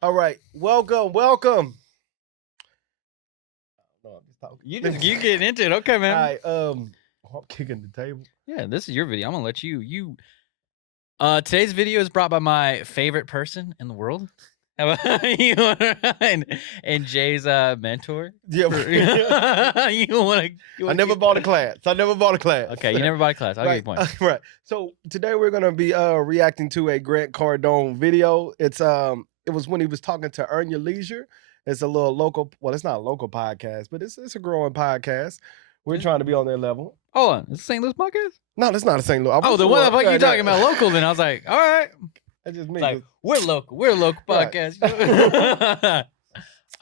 All right, welcome. You getting into it, okay, man? All right, I'm kicking the table. Yeah, this is your video. I'm gonna let you. Today's video is brought by my favorite person in the world. How about you and Jay's mentor? Yeah, you want to? I never bought a class. Okay, you never bought a class. I'll give you a point. Right. So today we're gonna be reacting to a Grant Cardone video. It was when he was talking to Earn Your Leisure. It's a little local. Well, it's not a local podcast, but it's a growing podcast. We're trying to be on their level. Hold on, it's a St. Louis podcast? No, that's not a St. Louis. Oh, the one the fuck you talking about local? Then I was like, all right. That's just me. Like, we're local podcast.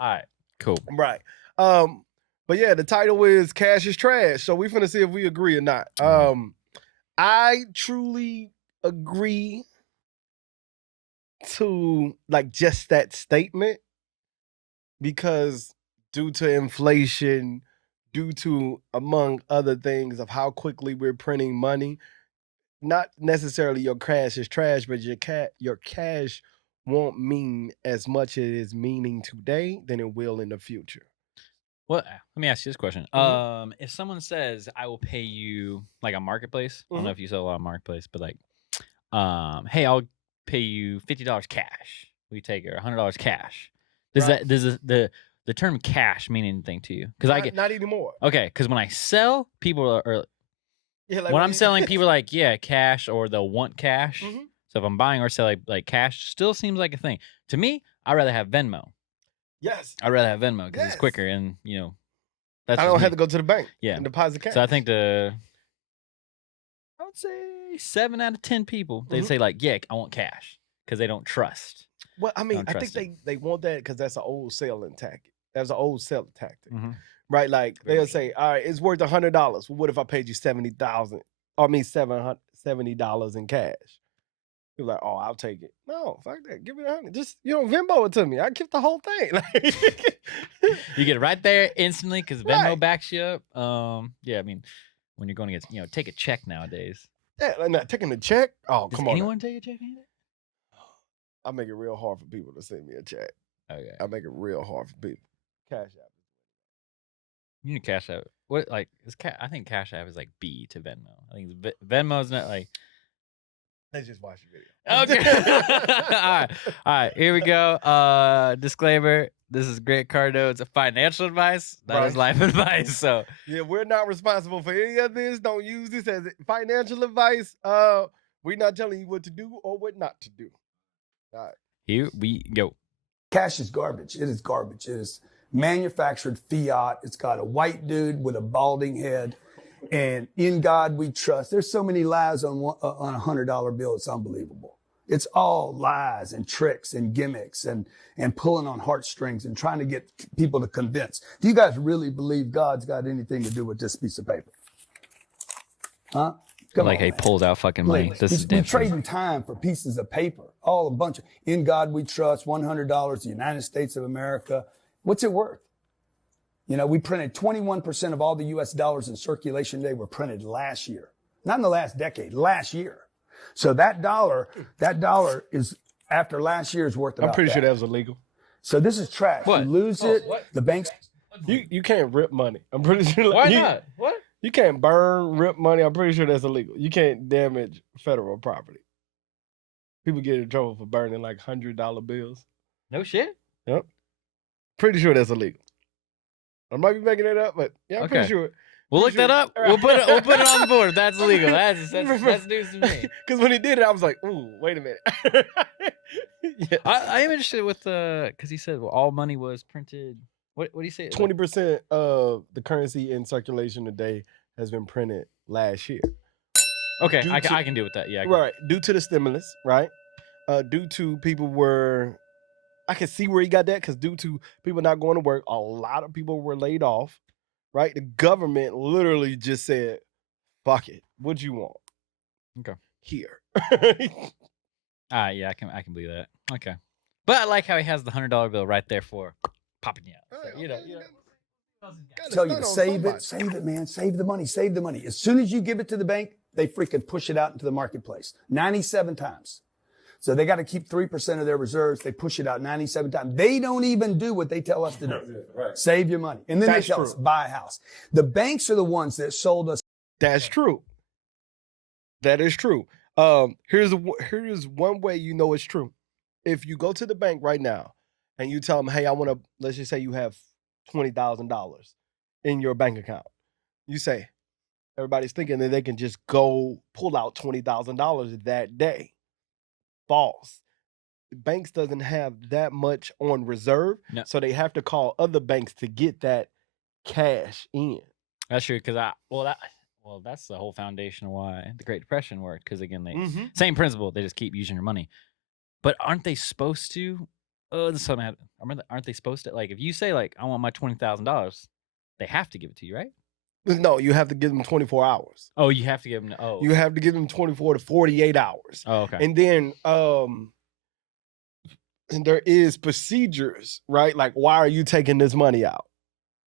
All right, cool. Right. But yeah, the title is Cash is Trash. So we're finna see if we agree or not. I truly agree to like just that statement because due to inflation, due to among other things of how quickly we're printing money, not necessarily your cash is trash, but your cash won't mean as much as it is meaning today than it will in the future. Well, let me ask you this question. If someone says, I will pay you like a marketplace, I don't know if you sell a lot of marketplace, but like, hey, I'll pay you $50 cash. We take it, or $100 cash. Does the term cash mean anything to you? Because I get not anymore. Okay, because when I sell, people are like when I'm selling, people are like, yeah, cash, or they'll want cash. So if I'm buying or selling, like cash still seems like a thing. To me, I'd rather have Venmo. Yes. I'd rather have Venmo because it's quicker, and that's I don't have to go to the bank and deposit cash. So I think I would say 7 out of 10 people, they'd say like, yeah, I want cash because they don't trust. Well, I mean, I think they want that because that's an old selling tactic. That's an old selling tactic, right? Like they'll say, all right, it's worth $100. Well, what if I paid you $70,000? Or I mean $70 in cash? You're like, oh, I'll take it. No, fuck that. Give me $100. Just Venmo it to me. I keep the whole thing. You get it right there instantly because Venmo backs you up. Yeah, I mean, when you're going to get take a check nowadays. Yeah, like not taking a check. Oh, Does come on. Anyone take a check? I make it real hard for people to send me a check. Okay. I make it real hard for people. Cash App. You need Cash App. What like I think Cash App is like B to Venmo. I think Venmo's not like. Let's just watch the video. Okay. All right. Here we go. Disclaimer: this is Grant Cardone. It's a financial advice, not as life advice. So yeah, we're not responsible for any of this. Don't use this as financial advice. We're not telling you what to do or what not to do. All right. Here we go. Cash is garbage. It is garbage. It is manufactured fiat. It's got a white dude with a balding head. And in God we trust. There's so many lies on a $100 bill. It's unbelievable. It's all lies and tricks and gimmicks and pulling on heartstrings and trying to get people to convince. Do you guys really believe God's got anything to do with this piece of paper? Huh? Come like on, he pulls out fucking money. This is we're trading time for pieces of paper. All a bunch of in God we trust. $100. The United States of America. What's it worth? We printed 21% of all the U.S. dollars in circulation today were printed last year. Not in the last decade, last year. So that dollar is, after last year's worth about I'm pretty sure that was illegal. So this is trash. What? You lose it, the banks. You can't rip money. I'm pretty sure. Why not? What? You can't rip money. I'm pretty sure that's illegal. You can't damage federal property. People get in trouble for burning like $100 bills. No shit? Yep. Pretty sure that's illegal. I might be making it up, but yeah, I'm pretty sure. We'll look that up. We'll put it on the board. That's illegal. That's news to me. Because when he did it, I was like, ooh, wait a minute. Yeah. I am interested with because he said all money was printed. What do you say? 20% of the currency in circulation today has been printed last year. Okay, I can deal with that. Yeah. Right. Due to the stimulus, right? Due to people were. I can see where he got that because due to people not going to work, a lot of people were laid off, right? The government literally just said, fuck it. What you want? Okay. Here. Yeah, I can believe that. Okay, but I like how he has the $100 bill right there for popping you out. So, you know. Tell you to save it, man. Save the money, save the money. As soon as you give it to the bank, they freaking push it out into the marketplace 97 times. So they got to keep 3% of their reserves. They push it out 97 times. They don't even do what they tell us to do. Right. Save your money. And then they tell us, buy a house. The banks are the ones that sold us. That's true. That is true. Here's one way you know it's true. If you go to the bank right now and you tell them, hey, I want to, let's just say you have $20,000 in your bank account. You say, everybody's thinking that they can just go pull out $20,000 that day. False. Banks doesn't have that much on reserve, so they have to call other banks to get that cash in. That's true, because that's the whole foundation of why the Great Depression worked. Because again, same principle. They just keep using your money, but aren't they supposed to? Oh, this is something happened. Aren't they supposed to? Like, if you say like, I want my $20,000, they have to give it to you, right? No, you have to give them 24 hours. Oh, you have to give them. Oh, you have to give them 24 to 48 hours. Oh, okay. And then and there is procedures, right? Like, why are you taking this money out?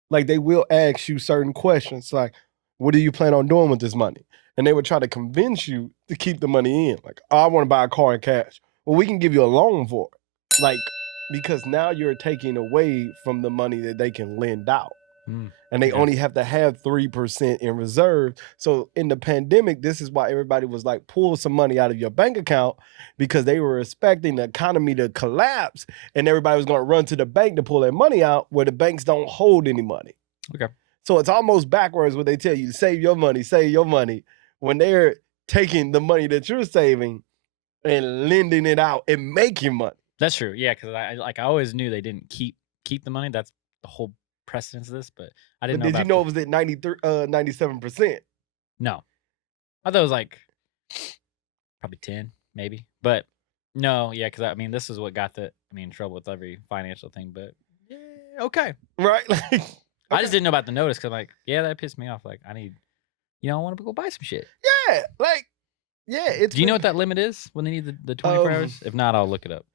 Like, they will ask you certain questions, like, what do you plan on doing with this money? And they would try to convince you to keep the money in. Like, oh, I want to buy a car in cash. Well, we can give you a loan for it. Like, because now you're taking away from the money that they can lend out. And they only have to have 3% in reserve. So in the pandemic, this is why everybody was like, pull some money out of your bank account, because they were expecting the economy to collapse and everybody was going to run to the bank to pull their money out, where the banks don't hold any money. Okay. So it's almost backwards when they tell you to save your money, when they're taking the money that you're saving and lending it out and making money. That's true. Yeah, because I always knew they didn't keep the money. That's the whole precedence of this, but I didn't know. Did you know it was at 97%? No, I thought it was like probably 10, maybe. But no, yeah, because I mean, this is what got in trouble with every financial thing. But yeah, okay, right. Like, okay. I just didn't know about the notice, because like, yeah, that pissed me off. Like, I need, I want to go buy some shit. Yeah, like, yeah. Do you know what that limit is when they need the 24 hours? If not, I'll look it up.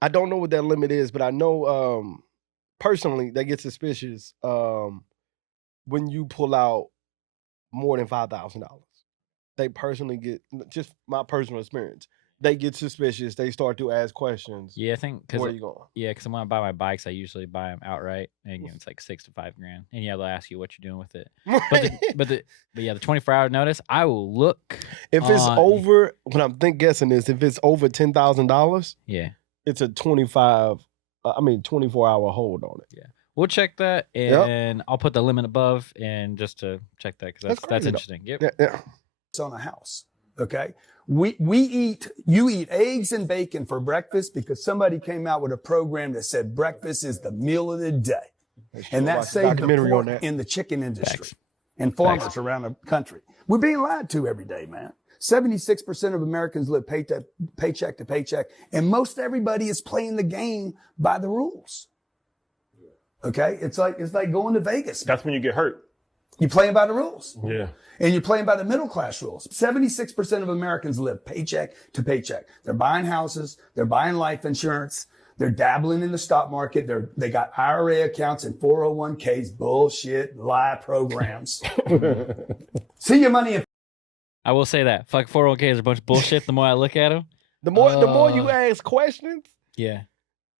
I don't know what that limit is, but I know personally they get suspicious when you pull out more than $5,000. They personally get, just my personal experience, they get suspicious. They start to ask questions. Yeah, I think because where are you going? Yeah, because when I buy my bikes, I usually buy them outright, and again, it's like $6,000 to $5,000, and yeah, they'll ask you what you're doing with it. But yeah, the 24-hour notice, I will look. If it's over, what I'm guessing is if it's over $10,000, yeah, it's a 24-hour hold on it. Yeah, we'll check that, and I'll put the limit above, and just to check that, because that's interesting. Yep. Yeah. It's on a house. Okay. You eat eggs and bacon for breakfast because somebody came out with a program that said breakfast is the meal of the day. And that saved the pork in the chicken industry and farmers around the country. We're being lied to every day, man. 76% of Americans live paycheck to paycheck, and most everybody is playing the game by the rules. Okay? It's like going to Vegas. That's when you get hurt. You're playing by the rules. Yeah. And you're playing by the middle class rules. 76% of Americans live paycheck to paycheck. They're buying houses. They're buying life insurance. They're dabbling in the stock market. They got IRA accounts and 401ks, bullshit, lie programs. See your money in. I will say that. Fuck 401ks are a bunch of bullshit the more I look at them. The more you ask questions. Yeah.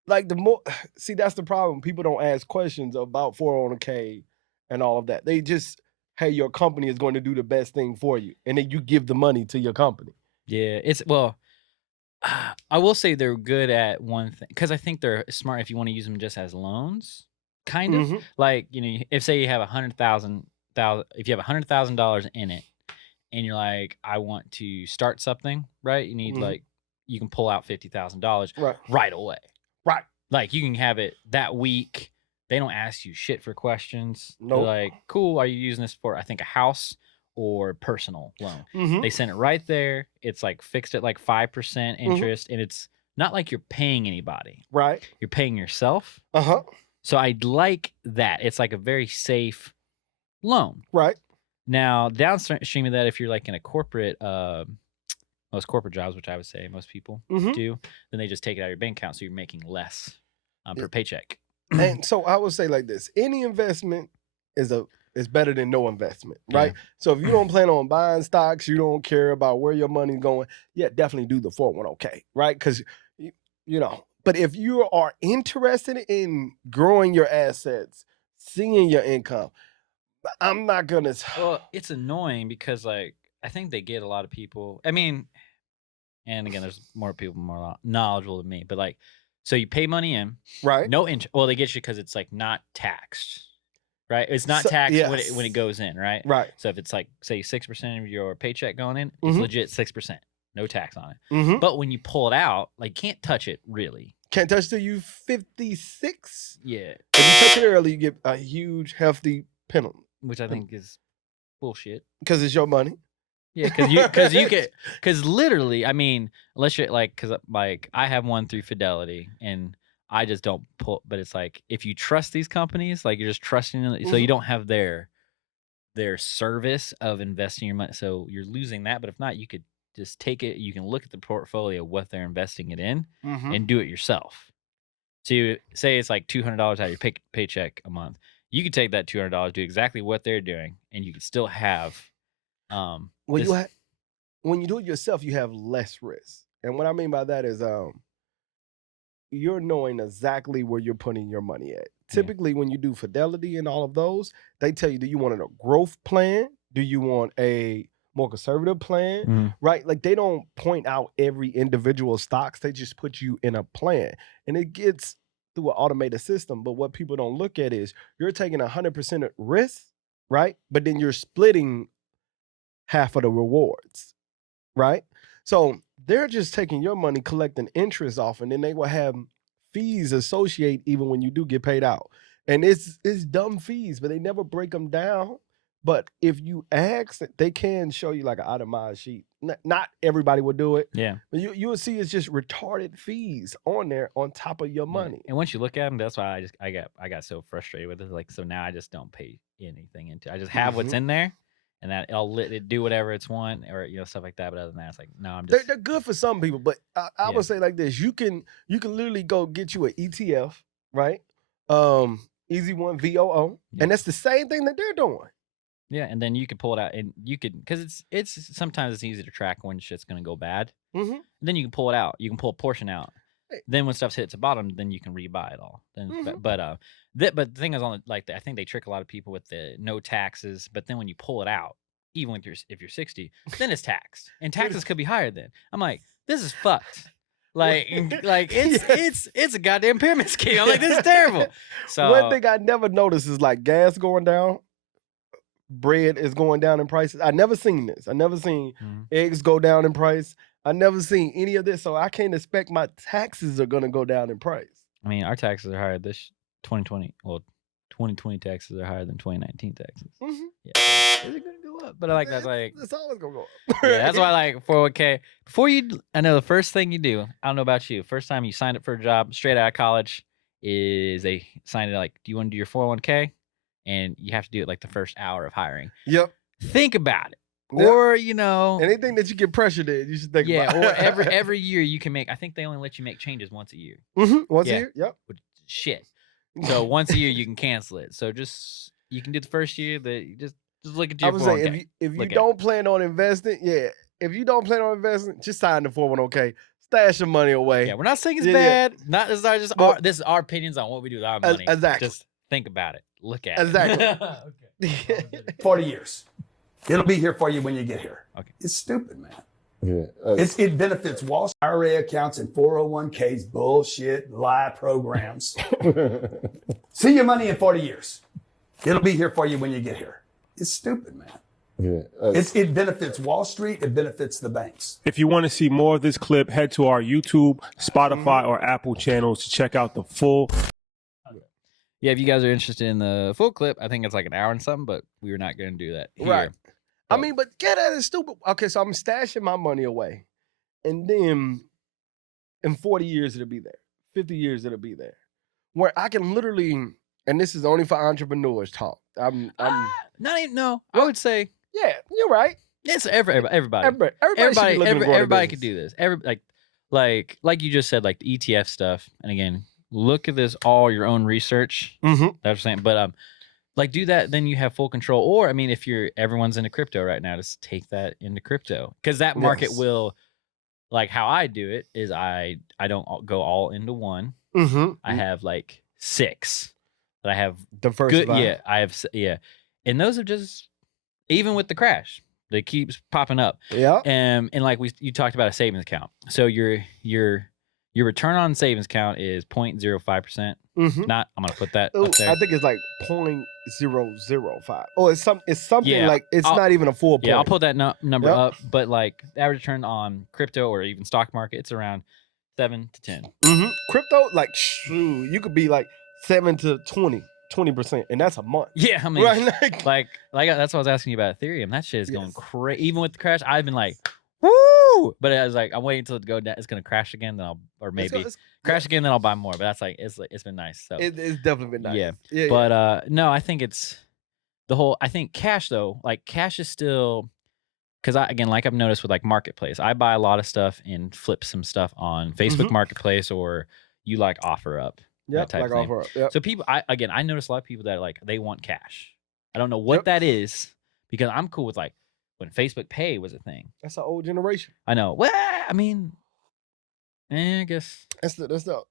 Like the more, see, that's the problem. People don't ask questions about 401k and all of that. They just, hey, your company is going to do the best thing for you. And then you give the money to your company. Yeah. I will say they're good at one thing, because I think they're smart if you want to use them just as loans, kind of. Like, if say you have if you have $100,000 in it, and you're like, I want to start something, right? You need you can pull out $50,000 right away. Right. Like, you can have it that week. They don't ask you shit for questions. Nope. They're like, cool, are you using this for, I think, a house or personal loan? They send it right there. It's like fixed at like 5% interest, and it's not like you're paying anybody. Right. You're paying yourself. So I'd like that. It's like a very safe loan. Right. Now, downstream of that, if you're like in a corporate most corporate jobs, which I would say most people do, then they just take it out of your bank account, so you're making less per paycheck. And so I would say like this: any investment is better than no investment, right? Yeah. So if you don't plan on buying stocks, you don't care about where your money's going, yeah, definitely do the 401k, right? Because you know. But if you are interested in growing your assets, seeing your income, I'm not gonna. Well, it's annoying because like I think they get a lot of people. I mean, and again, there's more people more knowledgeable than me, but like, so you pay money in, Right? no interest. Well, they get you because it's like not taxed, right? It's not taxed when it goes in, right? Right. So if it's like say 6% of your paycheck going in, it's legit 6%, no tax on it. Mm-hmm. But when you pull it out, like you can't touch it really. Can't touch till you 56. Yeah. If you touch it early, you get a huge, hefty penalty, which I think is bullshit. Because it's your money. Yeah, because literally, I mean, unless you're like, because like I have one through Fidelity, and I just don't pull. But it's like if you trust these companies, like you're just trusting them, so you don't have their service of investing your money, so you're losing that. But if not, you could just take it. You can look at the portfolio, what they're investing it in, and do it yourself. So you say it's like $200 out of your paycheck a month. You could take that $200, do exactly what they're doing, and you could still have. When you do it yourself, you have less risk. And what I mean by that is you're knowing exactly where you're putting your money at. Typically, when you do Fidelity and all of those, they tell you, do you want a growth plan? Do you want a more conservative plan? Right? Like they don't point out every individual stocks. They just put you in a plan. And it gets through an automated system. But what people don't look at is you're taking 100% risk, right? But then you're splitting half of the rewards, right? So they're just taking your money, collecting interest off, and then they will have fees associated even when you do get paid out. And it's dumb fees, but they never break them down. But if you ask, they can show you like an itemized sheet. Not everybody will do it. Yeah. But you will see it's just retarded fees on there on top of your money. And once you look at them, that's why I got so frustrated with it. Like, so now I just don't pay anything into it. I just have what's in there. And that I'll let it do whatever it's want, or stuff like that. But other than that, it's like no, I'm just. They're good for some people, but I would say like this: you can literally go get you an ETF, right? Easy One VOO, and that's the same thing that they're doing. Yeah, and then you can pull it out, and you can because it's sometimes it's easy to track when shit's gonna go bad. And then you can pull it out. You can pull a portion out. Then when stuff hits the bottom, then you can rebuy it all. Then, but the thing is on like I think they trick a lot of people with the no taxes. But then when you pull it out, even if you're 60, then it's taxed, and taxes could be higher. Then I'm like, this is fucked. Like it's a goddamn pyramid scheme. I'm like, this is terrible. So one thing I never noticed is like gas going down, bread is going down in prices. I never seen this. I never seen eggs go down in price. I never seen any of this, so I can't expect my taxes are gonna go down in price. I mean, our taxes are higher this 2020. Well, 2020 taxes are higher than 2019 taxes. Yeah, is it gonna go up? But I like that's like it's always gonna go up. Yeah, that's why I like 401k. I know the first thing you do. I don't know about you. First time you signed up for a job straight out of college is they signed it like, do you want to do your 401k? And you have to do it like the first hour of hiring. Yep. Think about it. Yep. Or anything that you get pressured in, you should think about. Yeah, or every year you can make. I think they only let you make changes once a year. Once a year, yep. Shit. So once a year you can cancel it. So you can do the first year that you just look at your 401k. I would say if you don't plan on investing, if you don't plan on investing, just sign the 401k. Stash your money away. Yeah, we're not saying it's bad. Not this is this is our opinions on what we do with our money. Exactly. Just think about it. Look at it. Okay. 40 years. It'll be here for you when you get here. Okay. It's stupid, man. Yeah. It benefits Wall Street, IRA accounts, and 401ks, bullshit, lie programs. See your money in 40 years. It'll be here for you when you get here. It's stupid, man. Yeah. It benefits Wall Street. It benefits the banks. If you want to see more of this clip, head to our YouTube, Spotify, or Apple channels to check out the full. Yeah, if you guys are interested in the full clip, I think it's like an hour and something, but we were not going to do that here. Right. I mean, but get that is stupid. Okay, so I'm stashing my money away, and then in 40 years it'll be there. 50 years it'll be there, where I can literally, and this is only for entrepreneurs talk. Not even I would say. Yeah, you're right. It's everybody. Everybody should be looking to grow their Everybody could business. do this. Like you just said, like the ETF stuff. And again, look at this all your own research. Mm-hmm. That's what I'm saying. But like do that, then you have full control. Or I mean, if everyone's into crypto right now, just take that into crypto because that market Yes. will. Like how I do it is I don't go all into one. Mm-hmm. I have like 6 that I have Diversified. good. Yeah, I have and those are just even with the crash, they keeps popping up. Yeah. And like you talked about a savings account. So your return on savings account is 0.05%. Mm-hmm. Not I'm gonna put that Ooh, up there. I think it's like 0.005. Oh, it's something Yeah, like it's I'll- not even a full point. Yeah, I'll put that number Yep. up. But like the average return on crypto or even stock market, it's around 7 to 10. Mm-hmm. Crypto, like shoot, you could be like 7 to 20%, and that's a month. Yeah, I mean, Right? like that's what I was asking you about Ethereum. That shit is going Yes. crazy. Even with the crash, I've been like, woo! But I was like, I'm waiting until it go down. It's gonna crash again, then maybe crash again, then I'll buy more. But that's like it's been nice. So it's definitely been nice. Yeah. Yeah. But no, I think it's the whole. I think cash though, like cash is still because like I've noticed with like Marketplace, I buy a lot of stuff and flip some stuff on Facebook Marketplace or you like OfferUp. Yeah, type like thing. offer up. Yep. So people, I notice a lot of people that like they want cash. I don't know what that is because I'm cool with like when Facebook Pay was a thing. That's an old generation. I know. Well, I mean, I guess That's the.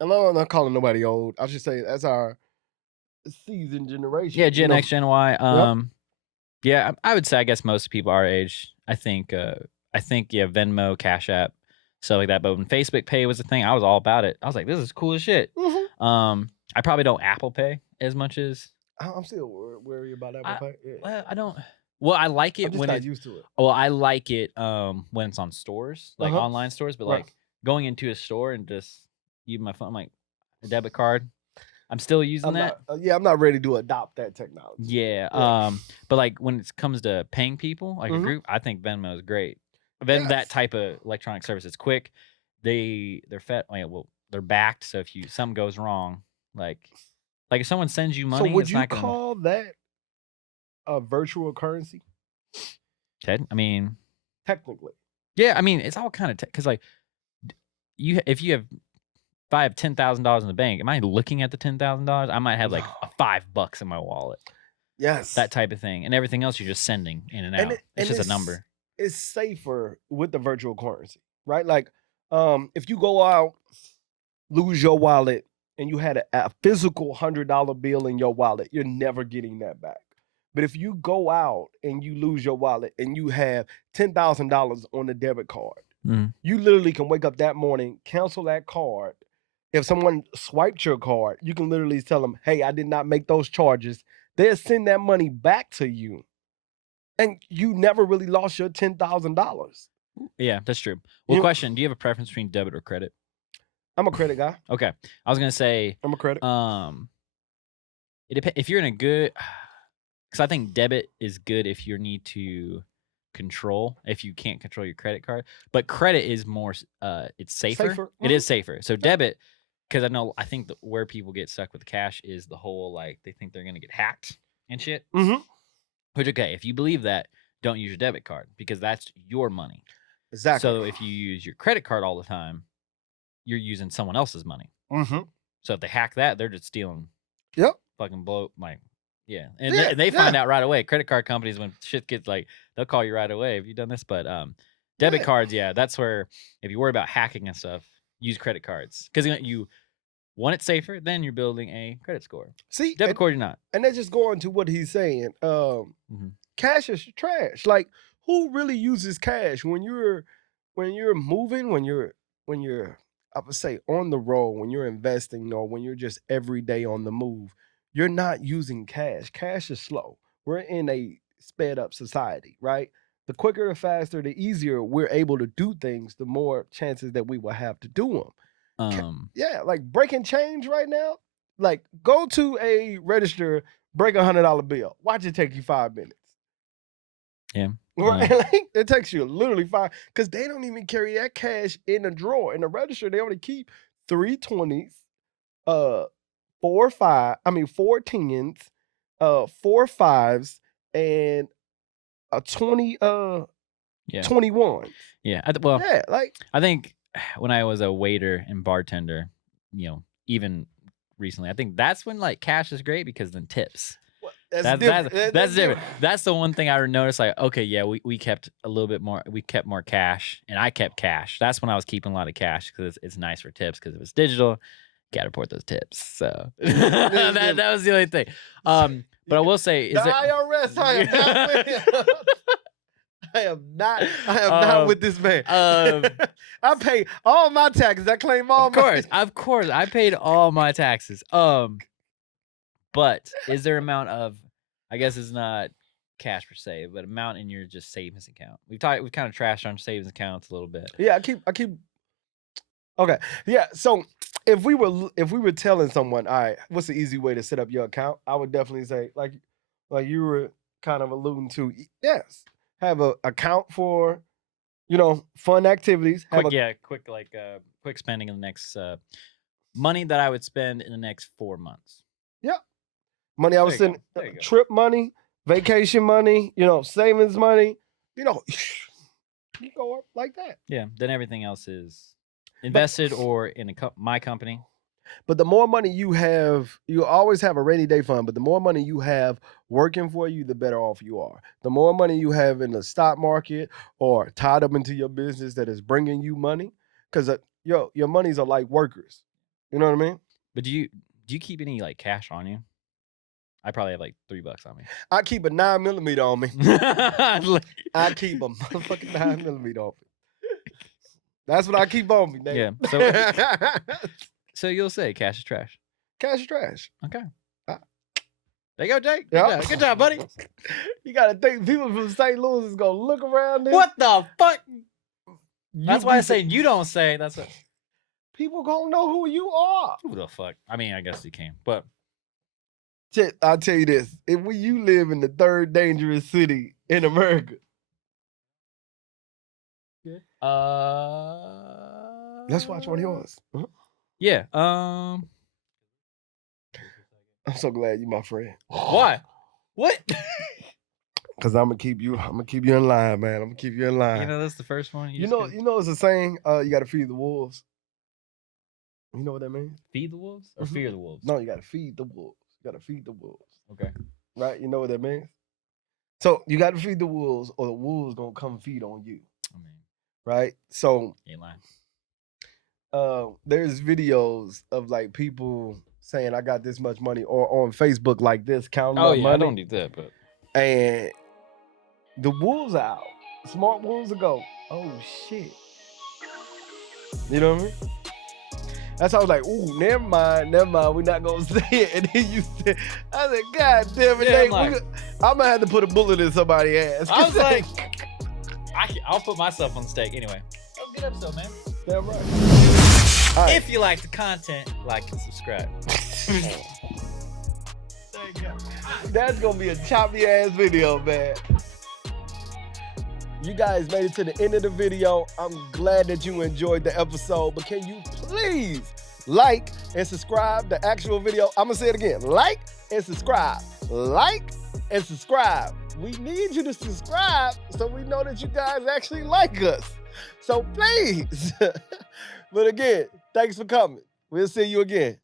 And I'm not calling nobody old. I should say that's our seasoned generation. yeah, Gen X, Gen Y. Yep. Yeah, I would say I guess most people our age. I think yeah, Venmo, Cash App, stuff like that. But when Facebook Pay was a thing, I was all about it. I was like, this is cool as shit. Mm-hmm. I probably don't Apple Pay as much as I'm still worried about Apple Pay. Yeah. well, I don't. Well, I like it I'm just when not it's used to it. well, I like it when it's on stores, like online stores. But Right. like going into a store and just using my phone, like a debit card, I'm still using that. I'm not ready to adopt that technology. Yeah. But like when it comes to paying people, like a group, I think Venmo is great. That type of electronic service is quick. They're fed. Well, they're backed. So if something goes wrong, like if someone sends you money, So would it's you not gonna call that a virtual currency? Ted, I mean, Technically. yeah, I mean, it's all kind of because like if I have $10,000 in the bank, am I looking at the $10,000? I might have like $5 in my wallet. Yes. That type of thing, and everything else you're just sending in and out. It's just a number. It's safer with the virtual currency, right? Like, if you go out, lose your wallet, and you had a physical $100 bill in your wallet, you're never getting that back. But if you go out and you lose your wallet and you have $10,000 on the debit card, you literally can wake up that morning, cancel that card. If someone swiped your card, you can literally tell them, hey, I did not make those charges. They'll send that money back to you. And you never really lost your $10,000. Yeah, that's true. Well, question, do you have a preference between debit or credit? I'm a credit guy. Okay. I was going to say I'm a credit. It depends if you're in a good cuz I think debit is good if you need to control if you can't control your credit card, but credit is more it's safer. It is safer. So debit cuz I think where people get stuck with cash is the whole like they think they're going to get hacked and shit. Which okay, if you believe that, don't use your debit card because that's your money. Exactly. So if you use your credit card all the time, you're using someone else's money. So if they hack that, they're just stealing. Yep. Fucking blow like, yeah, and they find out right away. Credit card companies, when shit gets like, they'll call you right away. Have you done this? But debit cards, that's where if you worry about hacking and stuff, use credit cards because you want it safer. Then you're building a credit score. See, debit card, you're not. And that's just going to what he's saying. Cash is trash. Like, who really uses cash when you're moving, when you're I would say on the road, when you're investing, or when you're just every day on the move, you're not using cash. Cash is slow. We're in a sped up society, right? The quicker, the faster, the easier we're able to do things, the more chances that we will have to do them. Like breaking change right now. Like go to a register, break $100 bill. Watch it take you 5 minutes. Yeah. Right? Like, it takes you literally 5 because they don't even carry that cash in a drawer. In the register, they only keep 3 20s, 4 10s, 4 5s, and a 20 Yeah. 21. Yeah. Yeah, like I think when I was a waiter and bartender, even recently, I think that's when like cash is great because then tips. that's different. That's different. That's the one thing I noticed. Like, okay, yeah, we kept a little bit more. We kept more cash, and I kept cash. That's when I was keeping a lot of cash because it's nice for tips. Because if it's digital, gotta report those tips. So that was the only thing. But I will say, the IRS, I am not with him. I am not with this man. I pay all my taxes. I claim all of course, I paid all my taxes. But is there amount of, I guess it's not cash per se, but amount in your just savings account? We've kind of trashed on savings accounts a little bit. Yeah, I keep. Okay, yeah. So if we were telling someone, all right, what's the easy way to set up your account? I would definitely say, like you were kind of alluding to, yes, have a account for, fun activities. Quick spending in the next money that I would spend in the next 4 months. Yeah, money I would send, trip money, vacation money, savings money, you go up like that. Yeah, then everything else is invested or in my company. But the more money you have, you always have a rainy day fund, but the more money you have working for you, the better off you are. The more money you have in the stock market or tied up into your business that is bringing you money, because your monies are like workers. You know what I mean? But do you keep any like cash on you? I probably have like $3 on me. I keep a 9mm on me. I keep a motherfucking 9mm on me. That's what I keep on me, Nate. Yeah. So you'll say cash is trash. Cash is trash. Okay. There you go, Jake. Good job, buddy. You gotta think people from St. Louis is gonna look around there. What the fuck? That's why I say you don't say. That's what people gonna know who you are. Who the fuck? I mean, I guess you can, but I'll tell you this: if you live in the third dangerous city in America, let's watch one of yours. Uh-huh. Yeah. I'm so glad you my friend. Why? What? Because I'm gonna keep you in line, man. I'm gonna keep you in line. That's the first one. You know it's a saying, you gotta feed the wolves. You know what that means? Feed the wolves or fear the wolves? No, you gotta feed the wolves. You gotta feed the wolves. Okay. Right? You know what that means? So you gotta feed the wolves or the wolves gonna come feed on you. I mean, right? So ain't lying. There's videos of like people saying I got this much money, or on Facebook like this counting up money. I don't do that, but and the wolves are out. Smart wolves will go, oh shit. You know what I mean? That's how I was like, ooh, never mind, we're not gonna say it. And then you said, I said, God damn it, Nate, I'm gonna have to put a bullet in somebody's ass. I was like, I'll put myself on the stake anyway. That was a good episode, man. Damn right. Right. If you like the content, like and subscribe. There you go. That's gonna be a choppy ass video, man. You guys made it to the end of the video. I'm glad that you enjoyed the episode, but can you please like and subscribe the actual video? I'm gonna say it again. Like and subscribe. Like and subscribe. We need you to subscribe so we know that you guys actually like us. So please. But again, thanks for coming. We'll see you again.